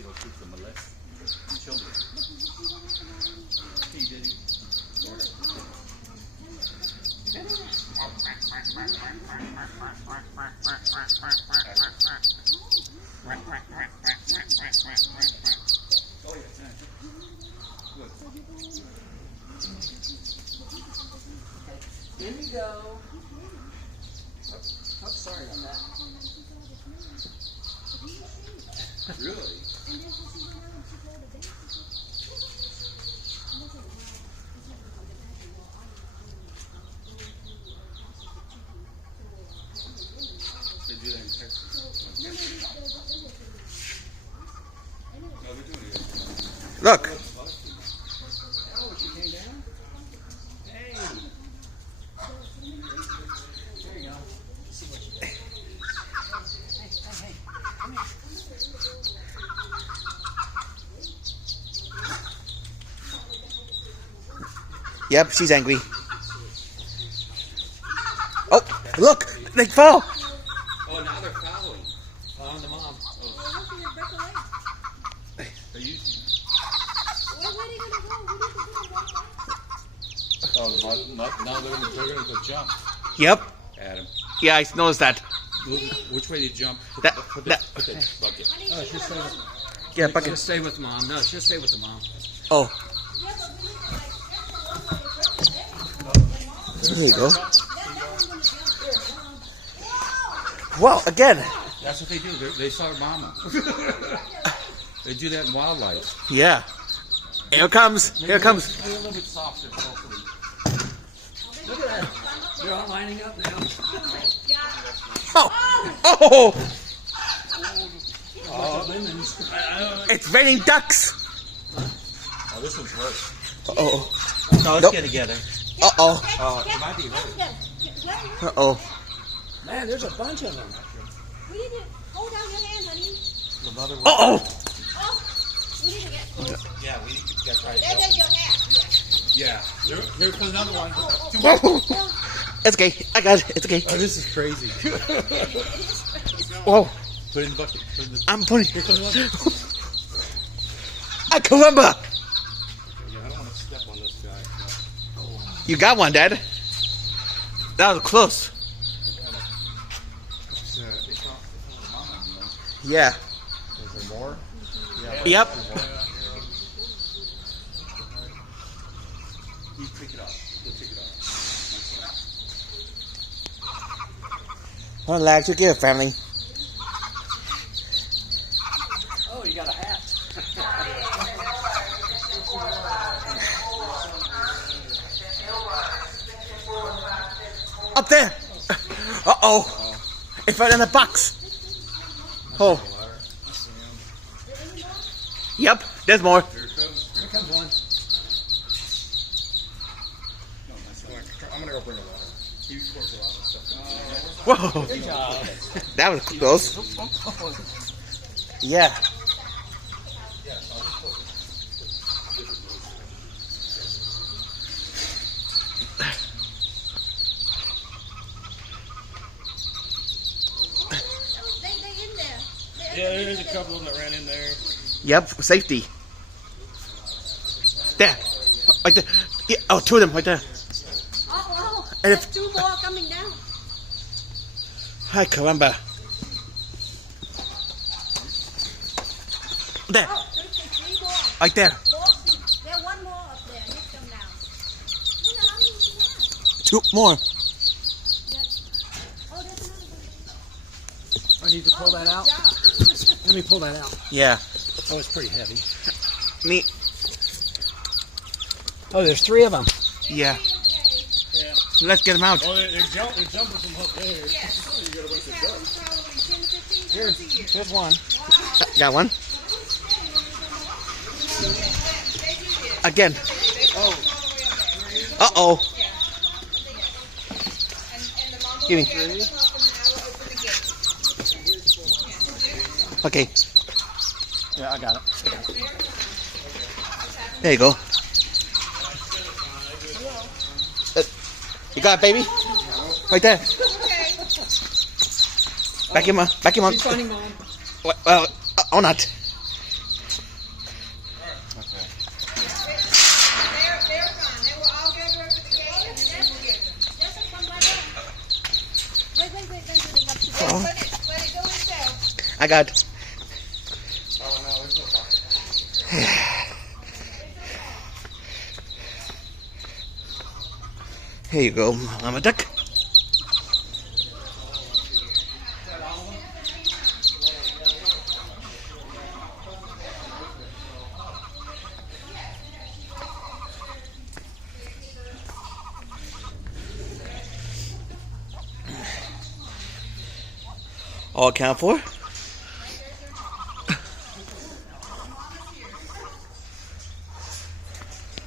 it'll keep them molest children. Hey, Diddy. Here we go. Oh, sorry about that. Really? They do that in Texas. No, they're doing it. Look. Oh, she came down? Hey. There you go. See what you got. Hey. Come here. Yep, she's angry. Oh, look, they fall. Oh, now they're following. Following the mom. Oh. They're using it. Oh, now they're going to go jump. Yep. Adam. Yeah, I noticed that. Which way do you jump? Put That- the that- bucket. Oh, just stay with, Yeah, bucket. just stay with mom. No, just stay with the mom. Oh. There you go. Wow, again. That's what they do. They saw their mama. They do that in wildlife. Yeah. Here it comes. Here it comes. Maybe a little bit softer, hopefully. Look at that. They're all lining up now. Oh. Oh. Lemons. It's raining ducks. Oh, this one's worse. Uh-oh. No, let's Nope. get together. Uh-oh. Oh, it might be hurt. Uh-oh. Man, there's a bunch of them. We need to hold down your hand, honey. The mother was... Uh-oh. Oh, we need to get closer. Yeah, we got to try to There's your hat. Yeah. Here comes another one. Whoa. It's okay. I got it. It's okay. Oh, this is crazy. Whoa. Put it in the bucket. Put it in the... I'm putting... Here comes another one. I remember. Yeah, I don't want to step on this guy. No. You got one, Dad. That was close. They found the mama, you know. Yeah. Is there more? Yep. You pick it up. You pick it up. One lag to give, family. Oh, you got a hat. Up there. Uh-oh. It fell in the box. Oh. Yep. There's more. Here comes one. No, I'm going to go bring the water. He pours a lot of stuff. Whoa. That was close. Yeah. They in there. Yeah, there's a couple of them that ran in there. Yep. For safety. There. Right there. Yeah. Oh, two of them right there. Oh, And there's if- 2 more coming down. Hi, caramba. There. Oh, there's 3 more. Right there. 4. There's 1 more up there. Lift them down. Wonder how many she has. Two more. Oh, there's another one. I need to pull that out. Yeah. Let me pull that out. Yeah. Oh, it's pretty heavy. Neat. Oh, there's 3 of them. Yeah. Let's get them out. Oh, they're jumping from up there. Here, here's one. Got one. Again. Uh-oh. Give me. Okay. Yeah, I got it. There you go. You got it, baby? Right there. Back him up. Back him up. She's finding mom. Well, or not. Oh, Let it go itself. I got. Oh no, there's no box. Here you go, Mama Duck. All account for?